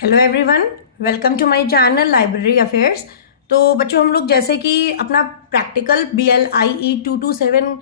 Hello everyone, welcome to my channel library affairs. तो बच्चों, हम लोग जैसे कि अपना प्रैक्टिकल BLIE 227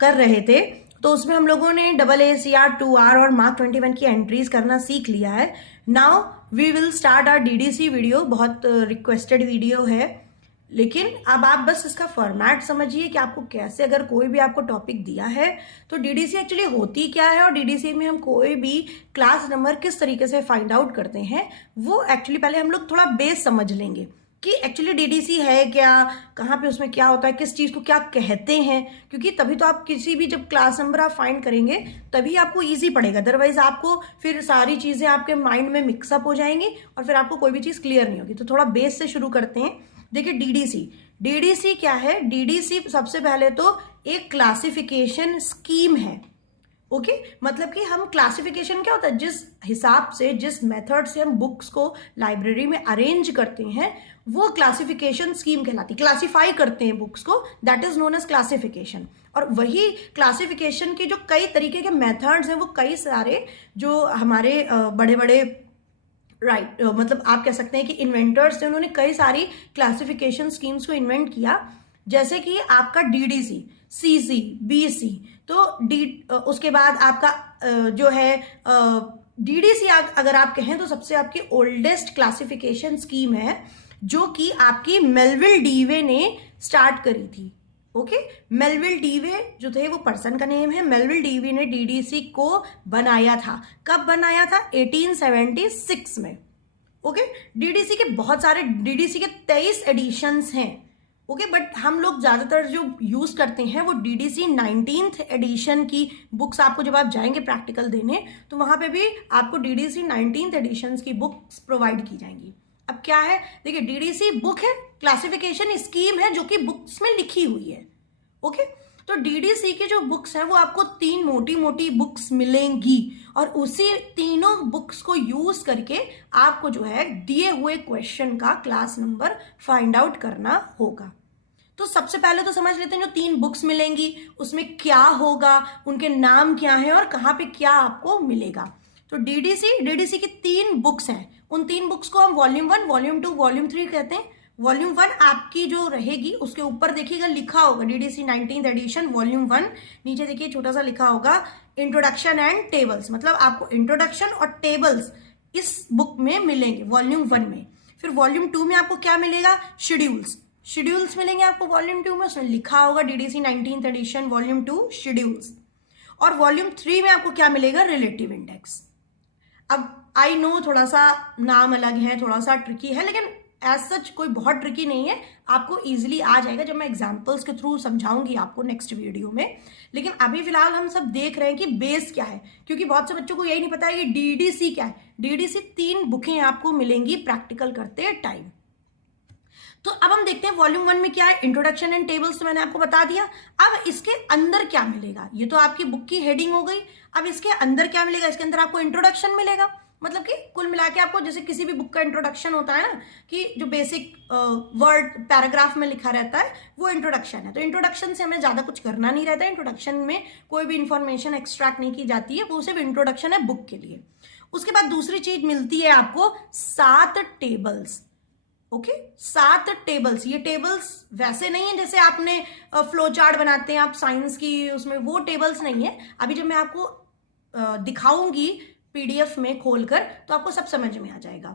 कर रहे थे, तो उसमें हम लोगों ने AACR 2R और मार्क 21 की एंट्रीज करना सीख लिया है। Now we will start our DDC video. बहुत रिक्वेस्टेड वीडियो है, लेकिन अब आप बस इसका फॉर्मेट समझिए कि आपको कैसे, अगर कोई भी आपको टॉपिक दिया है तो डीडीसी एक्चुअली होती क्या है और डीडीसी में हम कोई भी क्लास नंबर किस तरीके से फाइंड आउट करते हैं, वो एक्चुअली पहले हम लोग थोड़ा बेस समझ लेंगे कि एक्चुअली डीडीसी है क्या, कहाँ पे उसमें क्या होता है, किस चीज को क्या कहते हैं। क्योंकि तभी तो आप किसी भी जब क्लास नंबर आप फाइंड करेंगे तभी आपको इजी पड़ेगा, अदरवाइज आपको फिर सारी चीजें आपके माइंड में मिक्सअप हो जाएंगी और फिर आपको कोई भी चीज क्लियर नहीं होगी। तो थोड़ा बेस से शुरू करते हैं। देखिए, डीडीसी क्या है? डीडीसी सबसे पहले तो एक क्लासिफिकेशन स्कीम है। ओके, मतलब कि हम क्लासिफिकेशन क्या होता है, जिस हिसाब से, जिस मेथड से हम बुक्स को लाइब्रेरी में अरेंज करते हैं, वो क्लासिफिकेशन स्कीम कहलाती है। क्लासिफाई करते हैं बुक्स को, that is known as classification. और वही क्लासिफिकेशन के जो कई तरीके के मेथड्स हैं, वो कई सारे जो हमारे बड़े बड़े मतलब आप कह सकते हैं कि इन्वेंटर्स थे, उन्होंने कई सारी क्लासिफिकेशन स्कीम्स को इन्वेंट किया। जैसे कि आपका डीडीसी, सीसी, बीसी, तो उसके बाद आपका जो है डीडीसी, अगर आप कहें तो सबसे आपकी ओल्डेस्ट क्लासिफिकेशन स्कीम है, जो कि आपकी मेलविल डीवे ने स्टार्ट करी थी। ओके, मेलविल डीवे जो थे वो पर्सन का नेम है। मेलविल डीवे ने डीडीसी को बनाया था। कब बनाया था? 1876 में। ओके, डीडीसी के बहुत सारे, डीडीसी के 23 एडिशंस हैं। ओके, बट हम लोग ज्यादातर जो यूज करते हैं वो डीडीसी 19th एडिशन की बुक्स। आपको जब आप जाएंगे प्रैक्टिकल देने, तो वहां पे भी आपको डीडीसी 19th एडिशन की बुक्स प्रोवाइड की जाएंगी। अब क्या है, देखिए, डीडीसी बुक है, क्लासिफिकेशन स्कीम है जो कि बुक्स में लिखी हुई है। ओके, तो डीडीसी की जो बुक्स हैं वो आपको 3 मोटी मोटी बुक्स मिलेंगी, और उसी तीनों बुक्स को यूज करके आपको जो है दिए हुए क्वेश्चन का क्लास नंबर फाइंड आउट करना होगा। तो सबसे पहले तो समझ लेते हैं, जो 3 बुक्स मिलेंगी उसमें क्या होगा, उनके नाम क्या है और कहाँ पे क्या आपको मिलेगा। तो डीडीसी की 3 बुक्स हैं। उन 3 बुक्स को हम वॉल्यूम 1, वॉल्यूम 2, वॉल्यूम 3 कहते हैं। वॉल्यूम 1 आपकी जो रहेगी उसके ऊपर देखिएगा लिखा होगा डीडीसी 19th एडिशन वॉल्यूम 1। नीचे देखिए छोटा सा लिखा होगा इंट्रोडक्शन एंड टेबल्स, मतलब आपको इंट्रोडक्शन और टेबल्स इस बुक में मिलेंगे वॉल्यूम 1 में। फिर वॉल्यूम 2 में आपको क्या मिलेगा? शेड्यूल्स मिलेंगे आपको वॉल्यूम 2 में, उसमें लिखा होगा DDC 19th edition volume 2 schedules. और वॉल्यूम 3 में आपको क्या मिलेगा? Relative index. अब आई नो थोड़ा सा नाम अलग है, थोड़ा सा ट्रिकी है, लेकिन एज सच कोई बहुत ट्रिकी नहीं है, आपको इजीली आ जाएगा जब मैं एग्जांपल्स के थ्रू समझाऊंगी आपको नेक्स्ट वीडियो में। लेकिन अभी फिलहाल हम सब देख रहे हैं कि बेस क्या है, क्योंकि बहुत से बच्चों को यही नहीं पता है कि डीडीसी क्या है। डीडीसी 3 बुकें आपको मिलेंगी प्रैक्टिकल करते टाइम। तो अब हम देखते हैं वॉल्यूम 1 में क्या है। इंट्रोडक्शन एंड टेबल्स तो मैंने आपको बता दिया। अब इसके अंदर क्या मिलेगा, ये तो आपकी बुक की हेडिंग हो गई। अब इसके अंदर क्या मिलेगा? इसके अंदर आपको इंट्रोडक्शन मिलेगा, मतलब कि कुल मिला के आपको, जैसे किसी भी बुक का इंट्रोडक्शन होता है ना, कि जो बेसिक वर्ड पैराग्राफ में लिखा रहता है वो इंट्रोडक्शन है। तो इंट्रोडक्शन से हमें ज्यादा कुछ करना नहीं रहता है। इंट्रोडक्शन में कोई भी इंफॉर्मेशन एक्सट्रैक्ट नहीं की जाती है, वो सिर्फ इंट्रोडक्शन है बुक के लिए। उसके बाद दूसरी चीज मिलती है आपको 7 टेबल्स। Okay, 7 tables. ये टेबल्स वैसे नहीं है जैसे आपने फ्लो चार्ट बनाते हैं आप साइंस की, उसमें वो टेबल्स नहीं है। अभी जब मैं आपको दिखाऊंगी पीडीएफ में खोलकर, तो आपको सब समझ में आ जाएगा।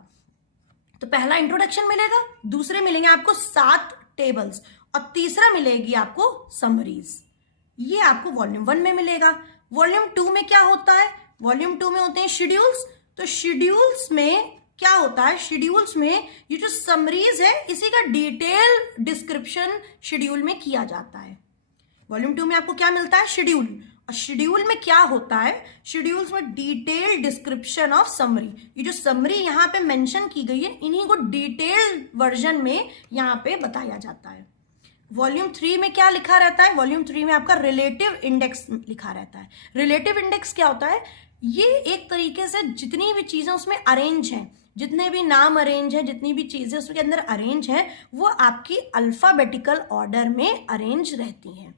तो पहला इंट्रोडक्शन मिलेगा, दूसरे मिलेंगे आपको 7 टेबल्स, और तीसरा मिलेगी आपको समरीज। ये आपको वॉल्यूम 1 में मिलेगा। वॉल्यूम 2 में क्या होता है? वॉल्यूम 2 में होते हैं शेड्यूल्स। तो शेड्यूल्स में क्या होता है? शेड्यूल्स में ये जो समरीज है, इसी का डिटेल डिस्क्रिप्शन शेड्यूल में किया जाता है। वॉल्यूम 2 में आपको क्या मिलता है? शेड्यूल। और शेड्यूल में क्या होता है? शेड्यूल्स में डिटेल डिस्क्रिप्शन ऑफ समरी। ये जो समरी यहाँ पे मेंशन की गई है, इन्हीं को डिटेल वर्जन में यहाँ पे बताया जाता है। वॉल्यूम 3 में क्या लिखा रहता है? वॉल्यूम 3 में आपका रिलेटिव इंडेक्स लिखा रहता है। रिलेटिव इंडेक्स क्या होता है? ये एक तरीके से जितनी भी चीजें उसमें अरेंज हैं, जितने भी नाम अरेंज है, जितनी भी चीजें उसके अंदर अरेंज हैं, वो आपकी अल्फाबेटिकल ऑर्डर में अरेंज रहती हैं।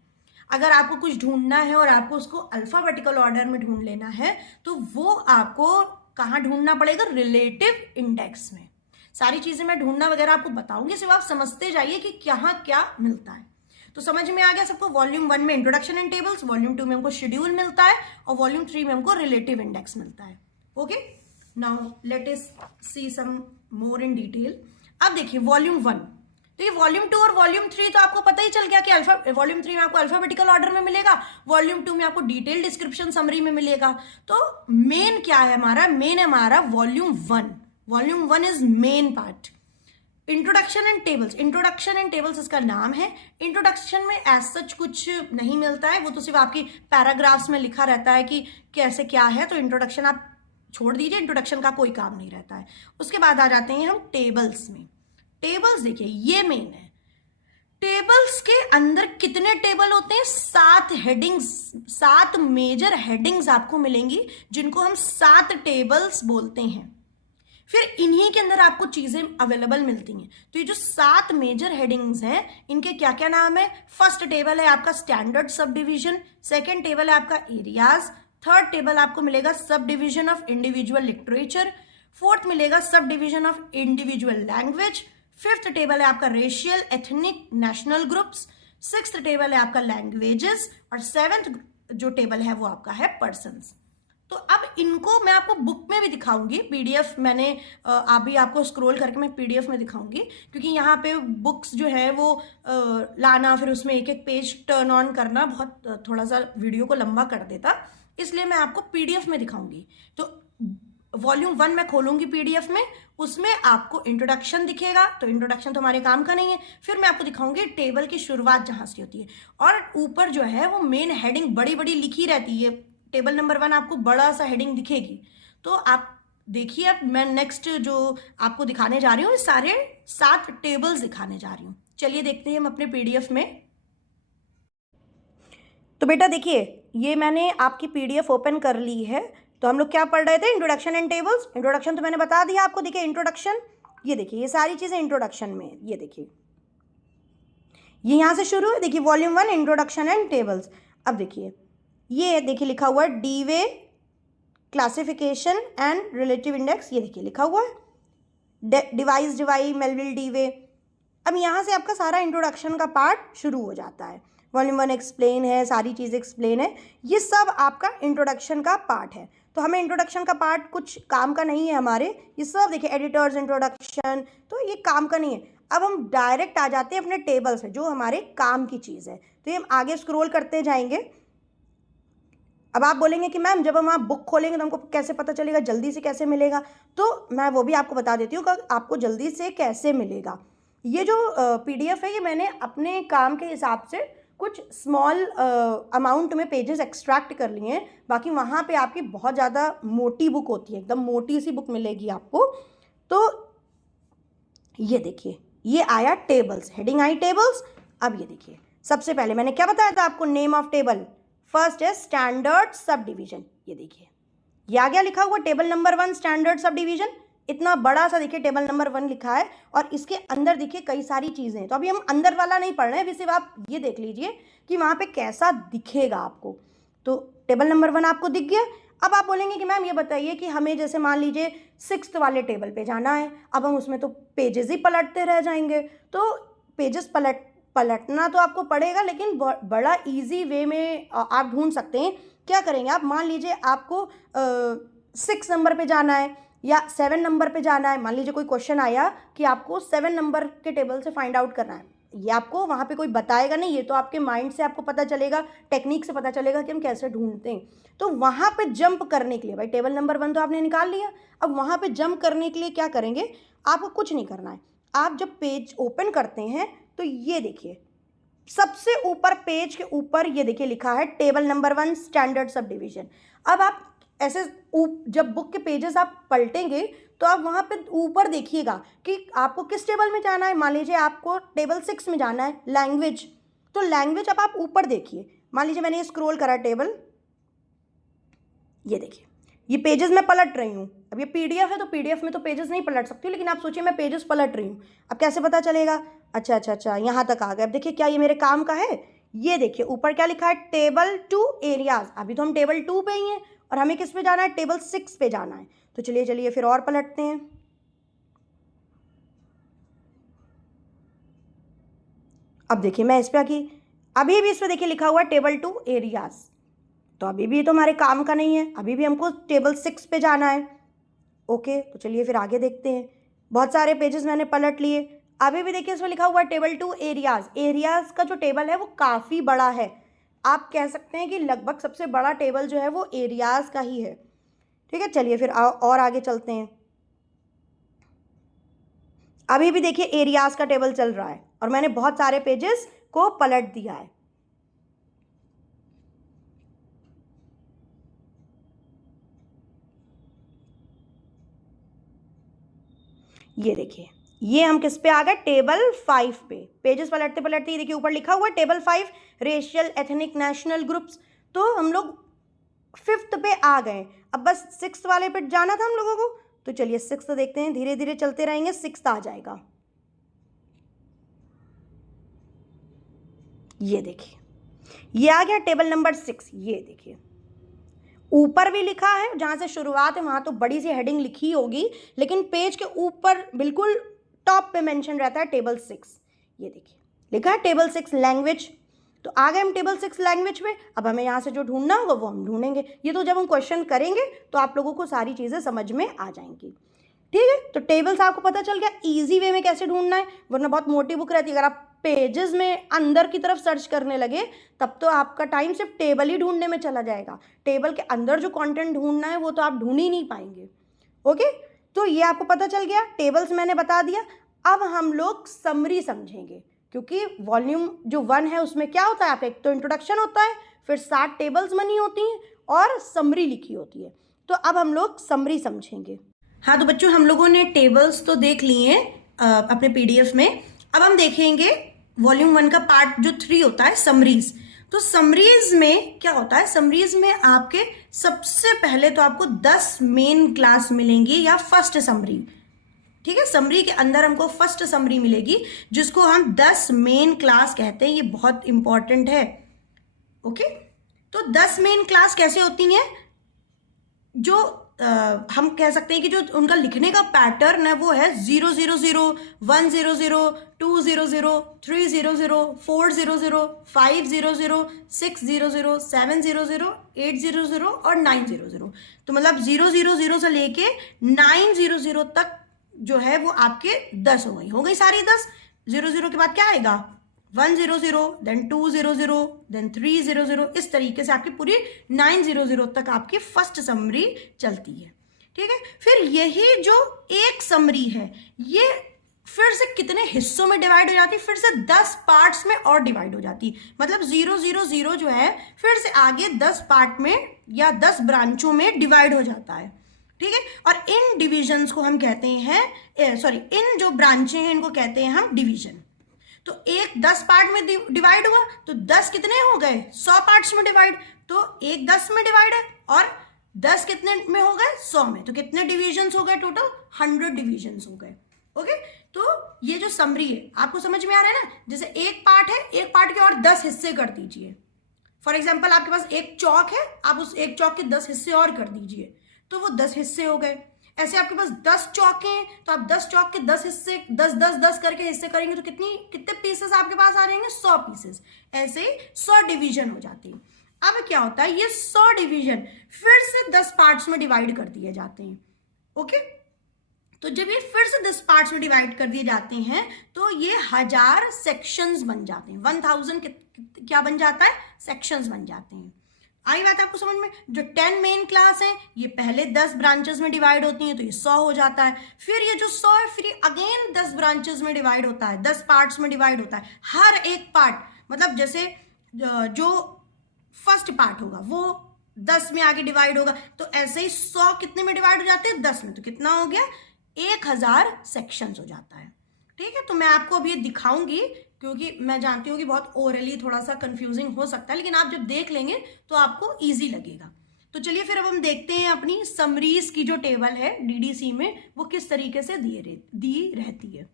अगर आपको कुछ ढूंढना है और आपको उसको अल्फाबेटिकल ऑर्डर में ढूंढ लेना है, तो वो आपको कहाँ ढूंढना पड़ेगा? रिलेटिव इंडेक्स में। सारी चीजें मैं ढूंढना वगैरह आपको बताऊंगी, सिर्फ आप समझते जाइए कि यहाँ क्या मिलता है। तो समझ में आ गया सबको? वॉल्यूम 1 में इंट्रोडक्शन एंड टेबल्स, वॉल्यूम 2 में हमको शेड्यूल मिलता है, और वॉल्यूम 3 में हमको रिलेटिव इंडेक्स मिलता है। Okay, now let us see some more in detail. अब देखिए वॉल्यूम 1, तो ये वॉल्यूम 2 और वॉल्यूम 3 तो आपको पता ही चल गया कि वॉल्यूम 3 में आपको अल्फाबेटिकल ऑर्डर में मिलेगा, वॉल्यूम 2 में आपको डिटेल डिस्क्रिप्शन समरी में मिलेगा। तो मेन क्या है हमारा? मेन है हमारा volume 1। Volume 1 is main part. Introduction and tables, introduction and tables इसका नाम है। इंट्रोडक्शन में एज सच कुछ नहीं मिलता है, वो तो सिर्फ आपकी पैराग्राफ्स में लिखा रहता है कि कैसे क्या है, तो इंट्रोडक्शन आप छोड़ दीजिए, इंट्रोडक्शन का कोई काम नहीं रहता है। उसके बाद आ जाते हैं हम टेबल्स में। टेबल्स देखिए ये मेन है। टेबल्स के अंदर कितने टेबल होते हैं? 7 हेडिंग्स, 7 मेजर हेडिंग्स आपको मिलेंगी, जिनको हम 7 टेबल्स बोलते हैं। फिर इन्हीं के अंदर आपको चीजें अवेलेबल मिलती हैं। तो ये जो 7 मेजर हेडिंग्स हैं, इनके क्या क्या नाम है? फर्स्ट टेबल है आपका standard sub division, second table है आपका एरियाज, थर्ड टेबल आपको मिलेगा sub division of individual literature, fourth मिलेगा sub division of individual language, fifth table है आपका racial ethnic national groups, sixth table है आपका लैंग्वेजेस, और सेवेंथ जो टेबल है वो आपका है पर्सन्स। तो अब इनको मैं आपको बुक में भी दिखाऊंगी, पीडीएफ मैंने अभी आपको स्क्रॉल करके मैं पीडीएफ में दिखाऊंगी, क्योंकि यहाँ पे बुक्स जो है वो लाना, फिर उसमें एक एक पेज टर्न ऑन करना बहुत थोड़ा सा वीडियो को लंबा कर देता, इसलिए मैं आपको पीडीएफ में दिखाऊंगी। तो वॉल्यूम 1 में खोलूंगी पीडीएफ में, उसमें आपको इंट्रोडक्शन दिखेगा, तो इंट्रोडक्शन तो हमारे काम का नहीं है। फिर मैं आपको दिखाऊंगी टेबल की शुरुआत जहां से होती है, और ऊपर जो है वो मेन हेडिंग बड़ी बड़ी लिखी रहती है। टेबल नंबर 1 आपको बड़ा सा हेडिंग दिखेगी। तो आप देखिए, अब मैं नेक्स्ट जो आपको दिखाने जा रही हूँ, सारे 7 टेबल्स दिखाने जा रही हूँ। चलिए देखते हैं हम अपने पीडीएफ में। तो बेटा देखिए, ये मैंने आपकी पीडीएफ ओपन कर ली है। तो हम लोग क्या पढ़ रहे थे? Introduction and tables. इंट्रोडक्शन तो मैंने बता दिया आपको। देखिए इंट्रोडक्शन, ये देखिए ये सारी चीजें इंट्रोडक्शन में, ये देखिए ये यहां से शुरू है। देखिए वॉल्यूम 1 इंट्रोडक्शन एंड टेबल्स। अब देखिए ये देखिए लिखा हुआ है डीवे क्लासिफिकेशन एंड रिलेटिव इंडेक्स, ये देखिए लिखा हुआ है डिवाइस डिवाई मेलविल डीवे। अब यहाँ से आपका सारा इंट्रोडक्शन का पार्ट शुरू हो जाता है। वॉल्यूम 1 एक्सप्लेन है, सारी चीज़ एक्सप्लेन है, ये सब आपका इंट्रोडक्शन का पार्ट है। तो हमें इंट्रोडक्शन का पार्ट कुछ काम का नहीं है हमारे, ये सब देखिए एडिटर्स इंट्रोडक्शन, तो ये काम का नहीं है। अब हम डायरेक्ट आ जाते हैं अपने टेबल्स में, जो हमारे काम की चीज़ है। तो ये हम आगे स्क्रॉल करते जाएंगे। अब आप बोलेंगे कि मैम जब हम आप बुक खोलेंगे तो हमको कैसे पता चलेगा, जल्दी से कैसे मिलेगा? तो मैं वो भी आपको बता देती हूँ कि आपको जल्दी से कैसे मिलेगा। ये जो पीडीएफ है, ये मैंने अपने काम के हिसाब से कुछ स्मॉल अमाउंट में पेजेस एक्सट्रैक्ट कर लिए हैं। बाकी वहाँ पे आपकी बहुत ज़्यादा मोटी बुक होती है, एकदम मोटी सी बुक मिलेगी आपको। तो ये देखिए ये आया टेबल्स, हेडिंग आई टेबल्स। अब ये देखिए सबसे पहले मैंने क्या बताया था आपको? नेम ऑफ टेबल फर्स्ट है स्टैंडर्ड सब डिवीजन। ये देखिए ये आ गया लिखा हुआ table number 1 standard sub division. इतना बड़ा सा देखिए टेबल नंबर 1 लिखा है, और इसके अंदर देखिए कई सारी चीज़ें। तो अभी हम अंदर वाला नहीं पढ़ रहे हैं, अभी सिर्फ आप ये देख लीजिए कि वहाँ पे कैसा दिखेगा आपको। तो टेबल नंबर 1 आपको दिख गया। अब आप बोलेंगे कि मैम ये बताइए कि हमें जैसे मान लीजिए 6th वाले टेबल पे जाना है, अब हम उसमें तो पेजेस ही पलटते रह जाएंगे। तो पेजेस पलटना तो आपको पड़ेगा, लेकिन बड़ा इजी वे में आप ढूंढ सकते हैं। क्या करेंगे आप? मान लीजिए आपको 6 नंबर पे जाना है या 7 नंबर पे जाना है। मान लीजिए कोई क्वेश्चन आया कि आपको 7 नंबर के टेबल से फाइंड आउट करना है, ये आपको वहाँ पे कोई बताएगा नहीं, ये तो आपके माइंड से आपको पता चलेगा, टेक्निक से पता चलेगा कि हम कैसे ढूंढते हैं। तो वहाँ पे जंप करने के लिए, भाई टेबल नंबर 1 तो आपने निकाल लिया, अब वहाँ पे जंप करने के लिए क्या करेंगे? आपको कुछ नहीं करना है। आप जब पेज ओपन करते हैं तो ये देखिए सबसे ऊपर पेज के ऊपर ये देखिए लिखा है table number 1 standard sub division. अब आप ऐसे जब बुक के पेजेस आप पलटेंगे तो आप वहाँ पे ऊपर देखिएगा कि आपको किस टेबल में जाना है। मान लीजिए आपको टेबल 6 में जाना है, लैंग्वेज, तो लैंग्वेज अब आप ऊपर देखिए। मान लीजिए मैंने ये स्क्रॉल करा टेबल, ये देखिए ये पेजेस मैं पलट रही हूँ। अब ये पीडीएफ है तो पीडीएफ में तो पेजेस नहीं पलट सकती हूँ, लेकिन आप सोचिए मैं पेजेस पलट रही हूँ। अब कैसे पता चलेगा? अच्छा यहाँ तक आ गए। अब देखिए क्या ये मेरे काम का है? ये देखिए ऊपर क्या लिखा है? Table 2 areas. अभी तो हम टेबल 2 पे ही हैं और हमें किस पे जाना है? टेबल 6 पे जाना है। तो चलिए चलिए फिर और पलटते हैं। अब देखिए मैं इस पर आके अभी भी इस पर देखिए लिखा हुआ है टेबल 2 एरियाज, तो अभी भी तो हमारे काम का नहीं है, अभी भी हमको टेबल 6 पे जाना है। ओके, तो चलिए फिर आगे देखते हैं। बहुत सारे पेजेस मैंने पलट लिए, अभी भी देखिए इसमें लिखा हुआ है टेबल 2 एरियाज। एरियाज का जो टेबल है वो काफ़ी बड़ा है, आप कह सकते हैं कि लगभग सबसे बड़ा टेबल जो है वो एरियाज का ही है। ठीक है, चलिए फिर और आगे चलते हैं। अभी भी देखिए एरियाज का टेबल चल रहा है और मैंने बहुत सारे पेजेस को पलट दिया है। ये देखिए ये हम किस पे आ गए, टेबल 5 पे। पेजेस पलटते पलटते ये देखिए ऊपर लिखा हुआ है table 5 racial ethnic national groups, तो हम लोग 5th पे आ गए। अब बस 6th वाले पे जाना था हम लोगों को, तो चलिए 6th देखते हैं, धीरे धीरे चलते रहेंगे, 6th आ जाएगा। ये देखिए ये आ गया टेबल नंबर 6। ये देखिए ऊपर भी लिखा है, जहाँ से शुरुआत है वहाँ तो बड़ी सी हेडिंग लिखी होगी, लेकिन पेज के ऊपर बिल्कुल टॉप पे मेंशन रहता है टेबल 6। ये देखिए लिखा है टेबल 6 लैंग्वेज, तो आ गए हम टेबल 6 लैंग्वेज में। अब हमें यहाँ से जो ढूंढना होगा वो हम ढूंढेंगे। ये तो जब हम क्वेश्चन करेंगे तो आप लोगों को सारी चीज़ें समझ में आ जाएंगी। ठीक है, तो टेबल्स आपको पता चल गया ईजी वे में कैसे ढूंढना है, वरना बहुत मोटी बुक रहती है। अगर आप पेजेस में अंदर की तरफ सर्च करने लगे तब तो आपका टाइम सिर्फ टेबल ही ढूंढने में चला जाएगा, टेबल के अंदर जो कंटेंट ढूंढना है वो तो आप ढूंढ ही नहीं पाएंगे। ओके, तो ये आपको पता चल गया, टेबल्स मैंने बता दिया। अब हम लोग समरी समझेंगे, क्योंकि वॉल्यूम जो 1 है उसमें क्या होता है, आप एक तो इंट्रोडक्शन होता है, फिर 7 टेबल्स बनी होती हैं और समरी लिखी होती है। तो अब हम लोग समरी समझेंगे। हाँ तो बच्चों हम लोगों ने टेबल्स तो देख लिए हैं अपने पीडीएफ में। अब हम देखेंगे वॉल्यूम 1 का पार्ट जो 3 होता है समरीज। तो समरीज में क्या होता है, समरीज में आपके सबसे पहले तो आपको 10 मेन क्लास मिलेंगी या फर्स्ट समरी। ठीक है, समरी के अंदर हमको फर्स्ट समरी मिलेगी जिसको हम 10 मेन क्लास कहते हैं, ये बहुत इंपॉर्टेंट है। ओके, तो 10 मेन क्लास कैसे होती हैं, जो हम कह सकते हैं कि जो उनका लिखने का पैटर्न है वो है 000, 100, 200, 300, 400, 500, 600, 700, 800 और 900। तो मतलब 000 से लेके 900 तक जो है वो आपके 10 हो गई सारी 10। 00 के बाद क्या आएगा, 100, देन 200, देन 300, इस तरीके से आपकी पूरी 900 तक आपकी फर्स्ट समरी चलती है। ठीक है, फिर यही जो एक समरी है ये फिर से कितने हिस्सों में डिवाइड हो जाती है, फिर से 10 पार्ट्स में और डिवाइड हो जाती है। मतलब 000 जो है फिर से आगे 10 पार्ट में या 10 ब्रांचों में डिवाइड हो जाता है। ठीक है, और इन डिविजन्स को हम कहते हैं, इन जो ब्रांचें हैं इनको कहते हैं हम डिवीजन। तो एक 10 पार्ट में डिवाइड हुआ तो 10 कितने हो गए, 100 पार्ट्स में डिवाइड, तो एक 10 में डिवाइड है और 10 कितने में हो गए, 100 में। तो कितने डिविजन्स हो गए, टोटल 100 डिविजन्स हो गए। ओके, तो ये जो समरी है आपको समझ में आ रहा है ना, जैसे एक पार्ट है, एक पार्ट के और 10 हिस्से कर दीजिए। फॉर एग्जाम्पल आपके पास एक चौक है, आप उस एक चौक के 10 हिस्से और कर दीजिए तो वो 10 हिस्से हो गए। ऐसे आपके पास 10 चौके हैं तो आप 10 चौक के 10 हिस्से 10 करके हिस्से करेंगे तो कितने पीसेस आपके पास आ जाएंगे, 100 पीसेस। ऐसे 100 डिवीजन हो जाती है। अब क्या होता है, ये 100 डिवीजन फिर से 10 पार्ट्स में डिवाइड कर दिए जाते हैं। ओके, तो जब ये फिर से 10 पार्ट्स में डिवाइड कर दिए जाते हैं तो ये 1000 सेक्शंस बन जाते हैं। 1000 क्या बन जाता है, सेक्शंस बन जाते हैं। आई बात आपको समझ में। जो 10 मेन क्लास है ये पहले 10 ब्रांचेस में डिवाइड होती हैं तो ये 100 हो जाता है। फिर ये जो 100 है फिर अगेन 10 ब्रांचेस में डिवाइड होता है, 10 पार्ट्स में डिवाइड होता है। हर एक पार्ट मतलब जैसे जो फर्स्ट पार्ट होगा वो 10 में आगे डिवाइड होगा, तो ऐसे ही 100 कितने में डिवाइड हो जाते हैं, 10 में। तो कितना हो गया, 1000 सेक्शंस हो जाता है। ठीक है, तो मैं आपको अभी दिखाऊंगी क्योंकि मैं जानती हूँ कि बहुत ओरली थोड़ा सा कंफ्यूजिंग हो सकता है, लेकिन आप जब देख लेंगे तो आपको इजी लगेगा। तो चलिए फिर अब हम देखते हैं अपनी समरीज की जो टेबल है डीडीसी में वो किस तरीके से दी रहती है।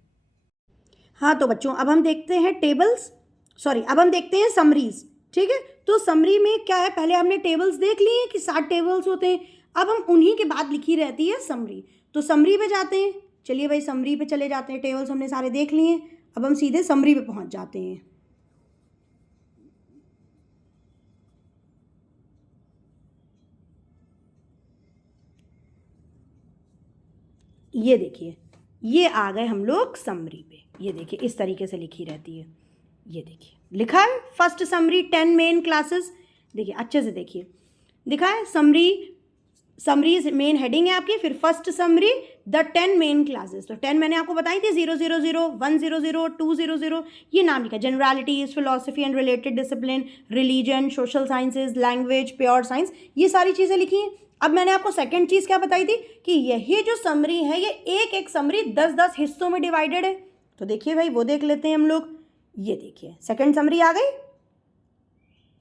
हाँ तो बच्चों अब हम देखते हैं अब हम देखते हैं समरीज। ठीक है, तो समरी में क्या है, पहले हमने टेबल्स देख लिए कि 7 टेबल्स होते हैं। अब हम उन्हीं के बाद लिखी रहती है समरी। तो समरी पे जाते हैं, चलिए भाई समरी पे चले जाते हैं। टेबल्स हमने सारे देख लिए, अब हम सीधे समरी पे पहुंच जाते हैं। ये देखिए, ये आ गए हम लोग समरी पे। ये देखिए इस तरीके से लिखी रहती है। ये देखिए लिखा है फर्स्ट समरी 10 मेन क्लासेस। देखिए अच्छे से देखिए, लिखा है समरी मेन हेडिंग है आपकी, फिर first summary the 10 main classes. तो 10 मैंने आपको बताई थी, 000, 100, 200, ये नाम लिखा है। Generalities, philosophy and related discipline, religion, social sciences, language, pure science, ये सारी चीज़ें लिखी हैं। अब मैंने आपको सेकंड चीज़ क्या बताई थी कि यही जो समरी है ये एक एक समरी 10-10 हिस्सों में डिवाइडेड है। तो देखिए भाई वो देख लेते हैं हम लोग। ये देखिए सेकंड समरी आ गई।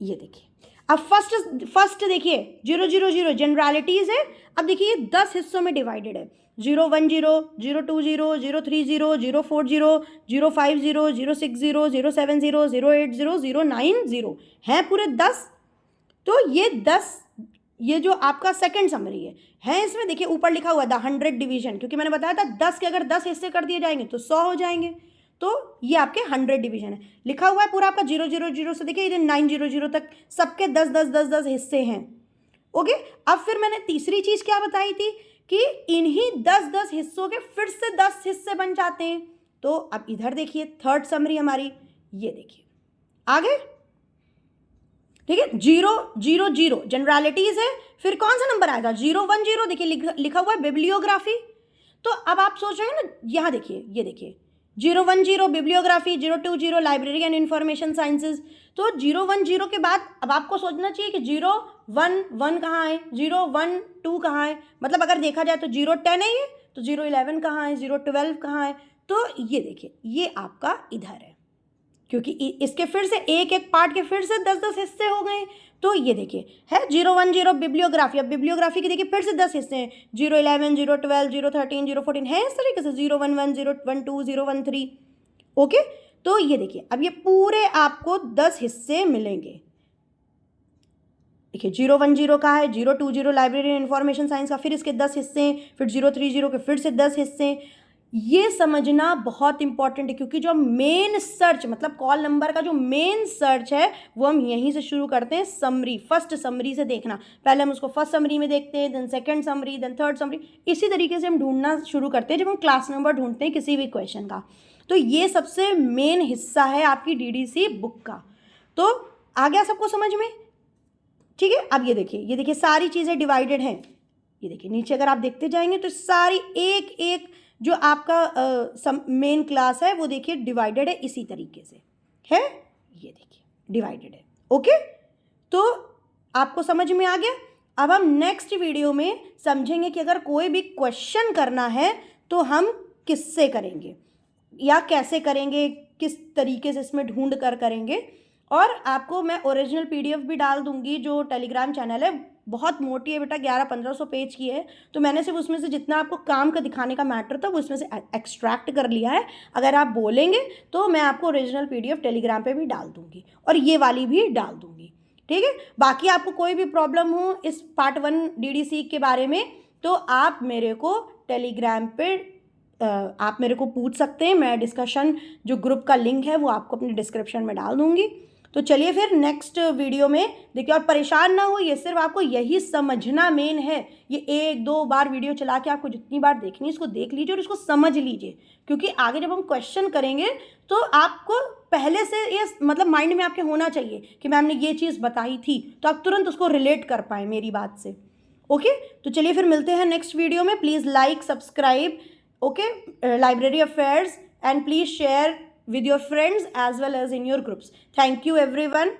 ये देखिए अब फर्स्ट देखिए 000 जनरलिटीज है। अब देखिए 10 हिस्सों में डिवाइडेड है। 010, 020, 030, 040, 050, 060, 070, 080, 090 हैं पूरे 10। तो ये 10, ये जो आपका सेकंड समरी है इसमें देखिए ऊपर लिखा हुआ है द 100 डिवीजन, क्योंकि मैंने बताया था 10 के अगर 10 हिस्से कर दिए जाएंगे तो 100 हो जाएंगे। तो ये आपके 100 डिवीजन है, लिखा हुआ है पूरा आपका 000 से देखिए इधर 900 तक, सबके 10-10 हिस्से हैं। ओके, अब फिर मैंने तीसरी चीज क्या बताई थी कि इन्हीं 10-10 हिस्सों के फिर से 10 हिस्से बन जाते हैं। तो अब इधर देखिए थर्ड समरी हमारी, ये देखिए आगे, ठीक है। 000 जनरलिटीज है, फिर कौन सा नंबर आएगा 010, देखिए लिखा हुआ है बिब्लियोग्राफी। तो अब आप सोच रहे हैं ना, यहाँ देखिए, ये देखिए 010 bibliography, 020 library and information sciences. तो 010 के बाद अब आपको सोचना चाहिए कि 011 कहाँ है, 012 कहाँ है, मतलब अगर देखा जाए तो 010 है ये, तो 011 कहाँ है, 012 कहाँ है। तो ये देखिए ये आपका इधर है, क्योंकि इसके फिर से एक एक पार्ट के फिर से 10-10 हिस्से हो गए। तो ये देखिए है 010 बिब्लियोग्राफी। अब बिब्लियोग्राफी के देखिए फिर से 10 हिस्से हैं, 011, 012, 013, 014 है इस तरीके से, 011, 012, 013। ओके, तो ये देखिए अब ये पूरे आपको 10 हिस्से मिलेंगे। देखिए 010 का है, 020 लाइब्रेरी इंफॉर्मेशन साइंस का, फिर इसके 10 हिस्से हैं, फिर 030 के फिर से 10 हिस्से हैं। ये समझना बहुत इंपॉर्टेंट है, क्योंकि जो मेन सर्च मतलब कॉल नंबर का जो मेन सर्च है वो हम यहीं से शुरू करते हैं, समरी, फर्स्ट समरी से देखना। पहले हम उसको फर्स्ट समरी में देखते हैं, then second summary, then third summary, इसी तरीके से हम ढूंढना शुरू करते हैं जब हम क्लास नंबर ढूंढते हैं किसी भी क्वेश्चन का। तो ये सबसे मेन हिस्सा है आपकी DDC बुक का। तो आ गया सबको समझ में, ठीक है। अब ये देखिए सारी चीज़ें डिवाइडेड हैं। ये देखिए नीचे अगर आप देखते जाएंगे तो सारी एक एक जो आपका मेन क्लास है वो देखिए डिवाइडेड है इसी तरीके से है। ये देखिए डिवाइडेड है। ओके, तो आपको समझ में आ गया। अब हम नेक्स्ट वीडियो में समझेंगे कि अगर कोई भी क्वेश्चन करना है तो हम किससे करेंगे या कैसे करेंगे, किस तरीके से इसमें ढूंढ कर करेंगे। और आपको मैं ओरिजिनल PDF भी डाल दूंगी, जो टेलीग्राम चैनल है बहुत मोटी है बेटा, 1100-1500 पेज की है। तो मैंने सिर्फ उसमें से जितना आपको काम का दिखाने का मैटर था वो इसमें से एक्सट्रैक्ट कर लिया है। अगर आप बोलेंगे तो मैं आपको ओरिजिनल PDF टेलीग्राम पे भी डाल दूंगी और ये वाली भी डाल दूंगी, ठीक है। बाकी आपको कोई भी प्रॉब्लम हो इस पार्ट 1 DDC के बारे में तो आप मेरे को टेलीग्राम पे आप मेरे को पूछ सकते हैं। मैं डिस्कशन जो ग्रुप का लिंक है वो आपको अपने डिस्क्रिप्शन में डाल दूंगी। तो चलिए फिर नेक्स्ट वीडियो में देखिए, और परेशान ना हो, ये सिर्फ आपको यही समझना मेन है। ये 1-2 बार वीडियो चला के आपको जितनी बार देखनी है इसको देख लीजिए और इसको समझ लीजिए, क्योंकि आगे जब हम क्वेश्चन करेंगे तो आपको पहले से ये मतलब माइंड में आपके होना चाहिए कि मैम ने ये चीज़ बताई थी, तो आप तुरंत उसको रिलेट कर पाए मेरी बात से। ओके, तो चलिए फिर मिलते हैं नेक्स्ट वीडियो में। Please like, subscribe, okay, Library Affairs, and please share with your friends as well as in your groups. Thank you everyone.